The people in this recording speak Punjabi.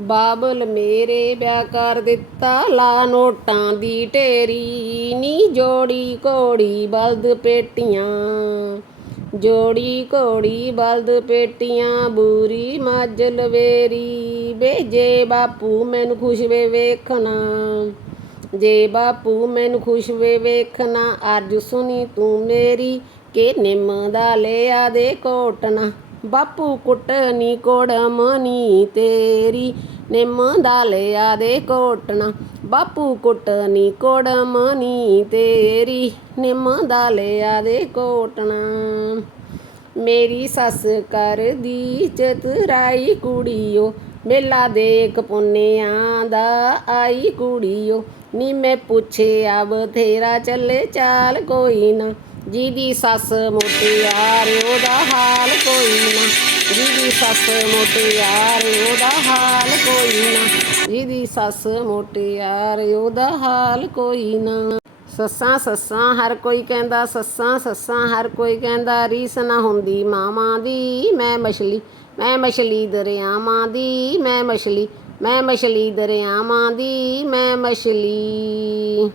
ਬਾਬਲ ਮੇਰੇ ਵਿਆਹ ਕਰ ਦਿੱਤਾ, ਲਾ ਨੋਟਾਂ ਦੀ ਢੇਰੀ, ਨੀ ਜੋੜੀ ਕੋੜੀ ਬਲਦ ਪੇਟੀਆਂ। ਜੋੜੀ ਕੋੜੀ ਬਲਦ ਪੇਟੀਆਂ, ਬੂਰੀ ਮੱਝ ਲਵੇਰੀ ਵੇਜੇ ਬਾਪੂ ਮੈਨੂੰ ਖੁਸ਼ ਵੇ ਵੇਖਣਾ, ਜੇ ਬਾਪੂ ਮੈਨੂੰ ਖੁਸ਼ ਵੇ ਵੇਖਣਾ, ਅੱਜ ਸੁਣੀ ਤੂੰ ਮੇਰੀ, ਕਿ ਨਿੰਮ ਦਾ ਲਿਆ ਦੇ ਕੋਟਣਾ ਬਾਪੂ ਕੁੱਟਨੀ ਕੋੜਮਨੀ ਤੇਰੀ, ਨਿੰਮ ਦਾ ਲਿਆ ਦੇ ਕੋਟਣਾ ਬਾਪੂ ਕੁੱਟਨੀ ਕੋੜਮਨੀ ਤੇਰੀ, ਨਿੰਮ ਦਾ ਲਿਆ ਦੇ ਕੋਟਣਾ ਮੇਰੀ ਸੱਸ ਕਰਦੀ ਚਤੁਰਾਈ ਕੁੜੀਓ, ਮੇਲਾ ਦੇਖ ਪੁੰਨਿਆਂ ਦਾ ਆਈ ਕੁੜੀਓ। ਨੀ ਮੈਂ ਪੁੱਛਿਆ ਬਥੇਰਾ ਚੱਲੇ ਚਾਲ ਕੋਈ ਨਾ, ਜਿਹਦੀ ਸੱਸ ਮੁਟਿਆਰ ਉਹਦਾ ਜਿਹਦੀ ਸੱਸ ਮੁਟਿਆਰ ਉਹਦਾ ਹਾਲ ਕੋਈ ਨਾ। ਜਿਹਦੀ ਸੱਸ ਮੁਟਿਆਰ ਉਹਦਾ ਹਾਲ ਕੋਈ ਨਾ। ਸੱਸਾਂ ਸੱਸਾਂ, ਹਰ ਕੋਈ ਕਹਿੰਦਾ ਸੱਸਾਂ ਸੱਸਾਂ, ਹਰ ਕੋਈ ਕਹਿੰਦਾ ਰੀਸ ਨਾ ਹੁੰਦੀ ਮਾਵਾਂ ਦੀ। ਮੈਂ ਮਛਲੀ ਮੈਂ ਮਛਲੀ ਦਰਿਆਵਾਂ ਦੀ, ਮੈਂ ਮਛਲੀ ਮੈਂ ਮਛਲੀ ਦਰਿਆਵਾਂ ਦੀ, ਮੈਂ ਮਛਲੀ।